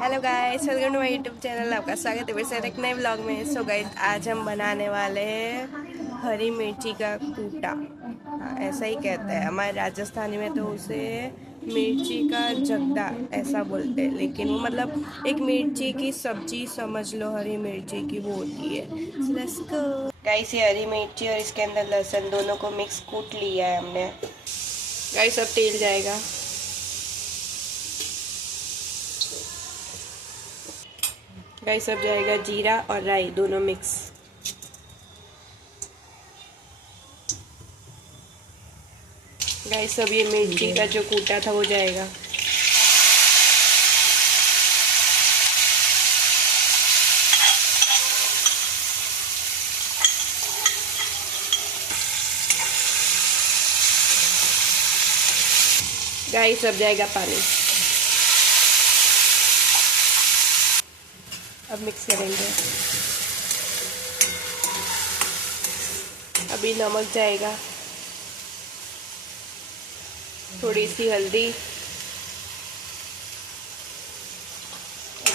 Hello guys, welcome to my YouTube channel. आपका स्वागत है फिर से एक नए व्लॉग में। सो गाइस, आज हम बनाने वाले हैं हरी मिर्ची का कूटा। हाँ, ऐसा ही कहते हैं। हमारे राजस्थानी में तो उसे मिर्ची का जगदा ऐसा बोलते हैं, लेकिन वो मतलब एक मिर्ची की सब्जी समझ लो, हरी मिर्ची की वो होती है। So let's go। गाइस, ये हरी मिर्ची और इसके अंदर लहसुन दोनों को मिक्स कूट लिया है हमने। गाइस, अब तेल जाएगा। गाइस, सब जाएगा जीरा और राई दोनों मिक्स। गाइस, सब ये मिर्ची का जो कूटा था वो जाएगा। गाइस, सब जाएगा पानी। अब मिक्स करेंगे। अभी नमक जाएगा, थोड़ी सी हल्दी। अब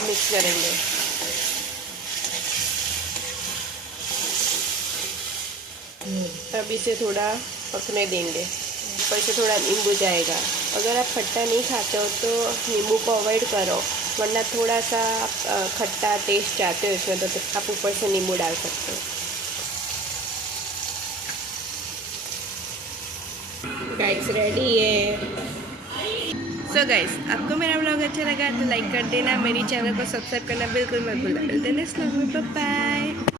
मिक्स करेंगे। अब इसे थोड़ा पकने देंगे। ऊपर से थोड़ा नींबू जाएगा। अगर आप खट्टा नहीं खाते हो तो नींबू को अवॉइड करो, वरना थोड़ा सा खट्टा टेस्ट चाहते हो इसमें तो आप ऊपर से नींबू डाल सकते हो। गाइस, रेडी है। सो गाइस, आपको मेरा ब्लॉग अच्छा लगा तो लाइक कर देना, मेरी चैनल को सब्सक्राइब करना बिल्कुल मत भूलना। मिलते हैं नेक्स्ट व्लॉग में। Bye bye.